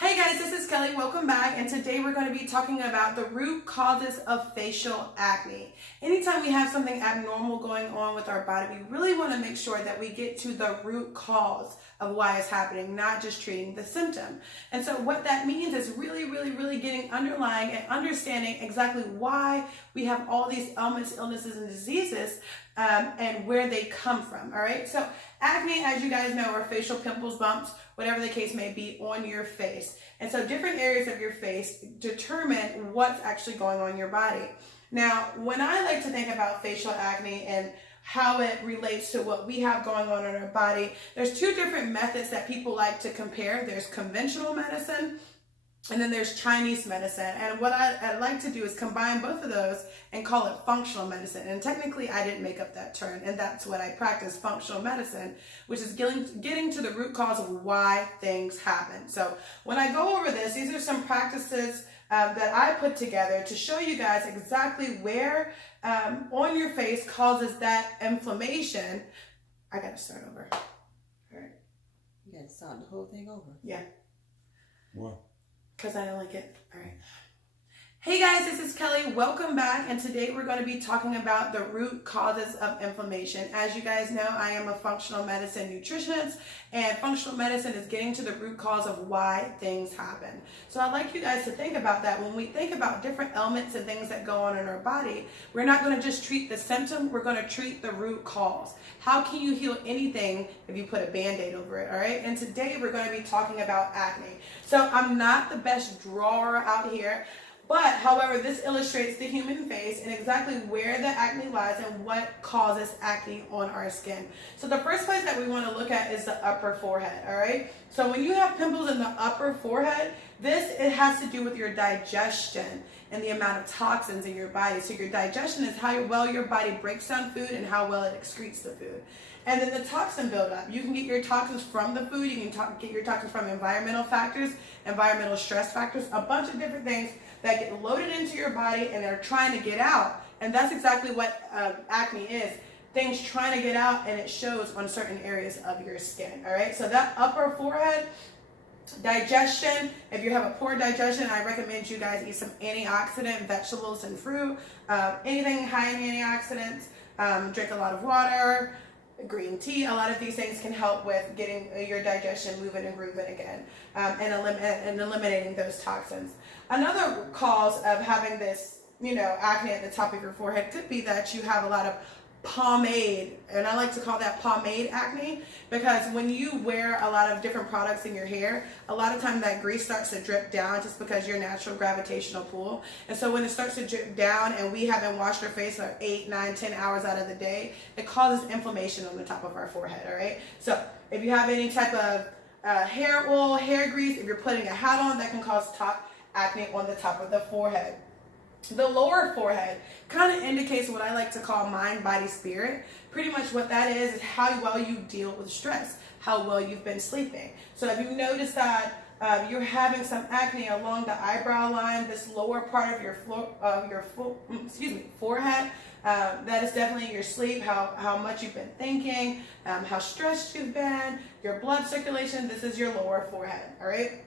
Hey guys, this is Kelly. Welcome back, and today we're going to be talking about the root causes of facial acne. Anytime we have something abnormal going on with our body, we really want to make sure that we get to the root cause of why it's happening, not just treating the symptom. And so what that means is really getting underlying and understanding exactly why we have all these ailments, illnesses, and diseases, and where they come from. All right, so acne, as you guys know, are facial pimples, bumps, whatever the case may be on your face. And so different areas of your face determine what's actually going on in your body. Now, when I like to think about facial acne and how it relates to what we have going on in our body, there's two different methods that people like to compare. There's conventional medicine, and then there's Chinese medicine. And what I like to do is combine both of those and call it functional medicine. And technically, I didn't make up that term, and that's what I practice, functional medicine, which is getting to the root cause of why things happen. So when I go over this, these are some practices that I put together to show you guys exactly where on your face causes that inflammation. I gotta start over. All right. You gotta start the whole thing over. Yeah. Why? Because I don't like it. All right. Hey guys, this is Kelly. Welcome back, and today we're going to be talking about the root causes of inflammation. As you guys know, I am a functional medicine nutritionist, and functional medicine is getting to the root cause of why things happen. So I'd like you guys to think about that. When we think about different ailments and things that go on in our body, we're not going to just treat the symptom, we're going to treat the root cause. How can you heal anything if you put a Band-Aid over it, all right? And today we're going to be talking about acne. So I'm not the best drawer out here, but however, this illustrates the human face and exactly where the acne lies and what causes acne on our skin. So the first place that we want to look at is the upper forehead, all right? So when you have pimples in the upper forehead, it has to do with your digestion and the amount of toxins in your body. So your digestion is how well your body breaks down food and how well it excretes the food. And then the toxin buildup. You can get your toxins from the food. You can get your toxins from environmental factors, environmental stress factors, a bunch of different things that get loaded into your body and they're trying to get out. And that's exactly what acne is. Things trying to get out, and it shows on certain areas of your skin. All right, so that upper forehead, digestion. If you have a poor digestion, I recommend you guys eat some antioxidant vegetables and fruit, anything high in antioxidants, drink a lot of water, green tea. A lot of these things can help with getting your digestion moving and grooving again, and eliminating those toxins. Another cause of having this, acne at the top of your forehead could be that you have a lot of pomade, and I like to call that pomade acne, because when you wear a lot of different products in your hair, a lot of times that grease starts to drip down just because your natural gravitational pull. And so when it starts to drip down and we haven't washed our face for 8, 9, 10 hours out of the day, it causes inflammation on the top of our forehead, all right? So if you have any type of hair oil, hair grease, if you're putting a hat on, that can cause top acne on the top of the forehead. The lower forehead kind of indicates what I like to call mind, body, spirit. Pretty much what that is how well you deal with stress, how well you've been sleeping. So if you notice that you're having some acne along the eyebrow line, this lower part of your forehead, that is definitely your sleep, how much you've been thinking, how stressed you've been, your blood circulation. This is your lower forehead, all right?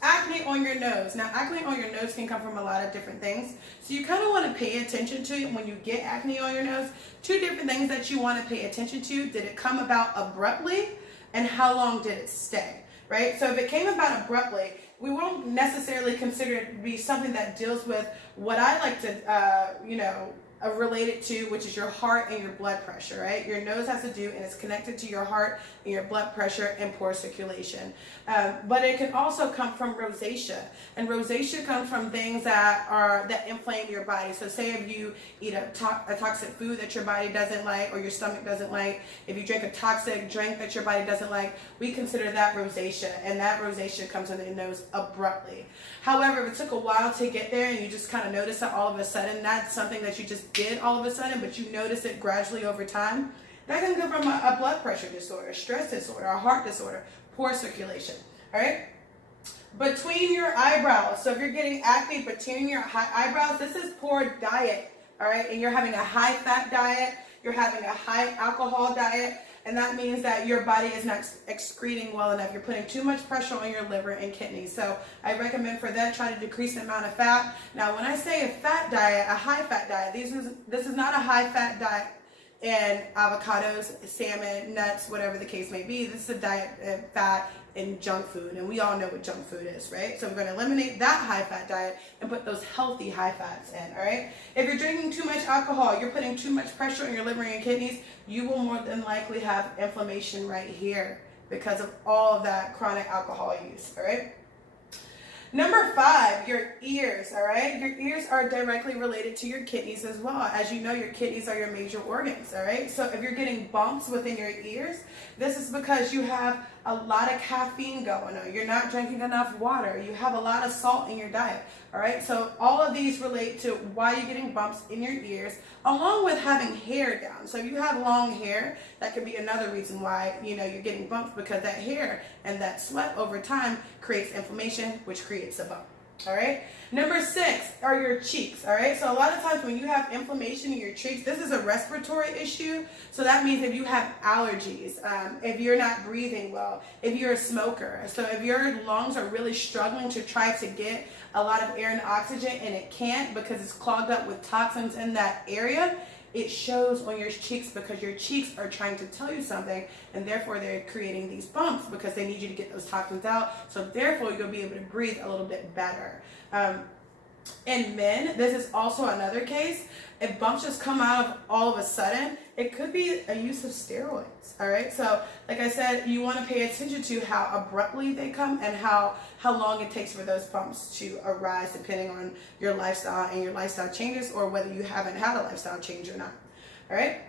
Acne on your nose. Now, acne on your nose can come from a lot of different things. So you kind of want to pay attention to when you get acne on your nose. Two different things that you want to pay attention to. Did it come about abruptly? And how long did it stay? Right? So if it came about abruptly, we won't necessarily consider it to be something that deals with what I like to, related to, which is your heart and your blood pressure, right? Your nose has to do, and it's connected to your heart and your blood pressure and poor circulation. But it can also come from rosacea, and rosacea comes from things that inflame your body. So say if you eat a toxic food that your body doesn't like, or your stomach doesn't like, if you drink a toxic drink that your body doesn't like, we consider that rosacea, and that rosacea comes on your nose abruptly. However, if it took a while to get there and you just kind of notice it all of a sudden, that's something that you just did all of a sudden, but you notice it gradually over time, that can come from a blood pressure disorder, a stress disorder, a heart disorder, poor circulation, all right? Between your eyebrows, so if you're getting acne between your eyebrows, this is poor diet, all right? And you're having a high-fat diet, you're having a high alcohol diet, And that means that your body is not excreting well enough. You're putting too much pressure on your liver and kidneys. So I recommend for that, try to decrease the amount of fat. Now, when I say a fat diet, a high fat diet, this is not a high fat diet in avocados, salmon, nuts, whatever the case may be. This is a diet of fat in junk food, and we all know what junk food is, right? So we're going to eliminate that high fat diet and put those healthy high fats in, all right? If you're drinking too much alcohol, you're putting too much pressure on your liver and kidneys, you will more than likely have inflammation right here because of all of that chronic alcohol use, all right? Number 5, your ears, all right? Your ears are directly related to your kidneys as well. As you know, your kidneys are your major organs, all right? So if you're getting bumps within your ears, this is because you have a lot of caffeine going on. You're not drinking enough water. You have a lot of salt in your diet, all right? So all of these relate to why you're getting bumps in your ears, along with having hair down. So if you have long hair, that could be another reason why, you're getting bumps, because that hair and that sweat over time creates inflammation, which creates a bump. All right. Number 6 are your cheeks. All right. So a lot of times when you have inflammation in your cheeks, this is a respiratory issue. So that means if you have allergies, if you're not breathing well, if you're a smoker, so if your lungs are really struggling to try to get a lot of air and oxygen and it can't because it's clogged up with toxins in that area, it shows on your cheeks because your cheeks are trying to tell you something, and therefore they're creating these bumps because they need you to get those toxins out. So therefore you'll be able to breathe a little bit better. In men, this is also another case. If bumps just come out of all of a sudden, it could be a use of steroids. All right. So like I said, you want to pay attention to how abruptly they come and how long it takes for those bumps to arise, depending on your lifestyle and your lifestyle changes, or whether you haven't had a lifestyle change or not. All right.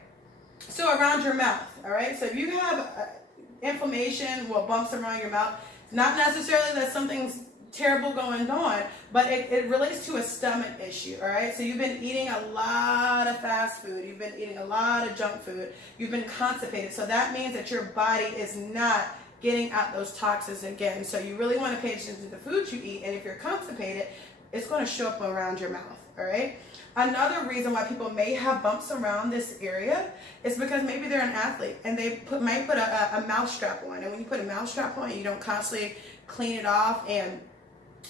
So around your mouth. All right. So if you have inflammation, bumps around your mouth, not necessarily that something's terrible going on, but it relates to a stomach issue, all right? So you've been eating a lot of fast food, you've been eating a lot of junk food, you've been constipated, so that means that your body is not getting out those toxins again. So you really want to pay attention to the foods you eat, and if you're constipated, it's going to show up around your mouth, all right? Another reason why people may have bumps around this area is because maybe they're an athlete and they might put a mouth strap on, and when you put a mouth strap on, you don't constantly clean it off and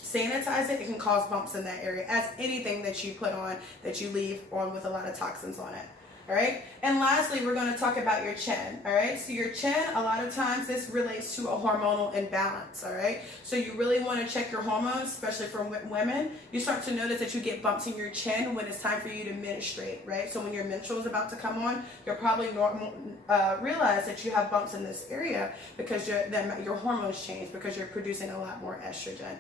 sanitize it, it can cause bumps in that area, as anything that you put on that you leave on with a lot of toxins on it. All right. And lastly, we're going to talk about your chin. All right. So your chin, a lot of times this relates to a hormonal imbalance. All right. So you really want to check your hormones, especially for women. You start to notice that you get bumps in your chin when it's time for you to menstruate. Right. So when your menstrual is about to come on, you'll probably realize that you have bumps in this area because your hormones change because you're producing a lot more estrogen.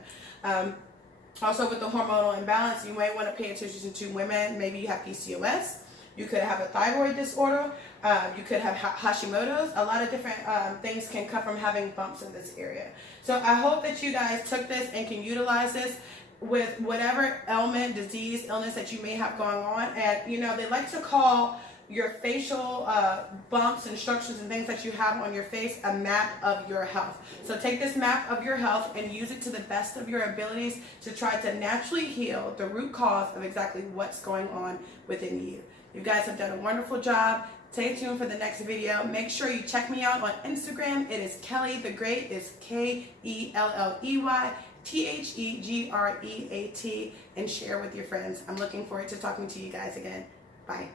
Also with the hormonal imbalance, you might want to pay attention to women. Maybe you have PCOS. You could have a thyroid disorder. You could have Hashimoto's. A lot of different things can come from having bumps in this area. So I hope that you guys took this and can utilize this with whatever ailment, disease, illness that you may have going on. And, they like to call your facial bumps and structures and things that you have on your face a map of your health. So take this map of your health and use it to the best of your abilities to try to naturally heal the root cause of exactly what's going on within you. You guys have done a wonderful job. Stay tuned for the next video. Make sure you check me out on Instagram. It is KelleytheGreat. It's KelleytheGreat, and share with your friends. I'm looking forward to talking to you guys again. Bye.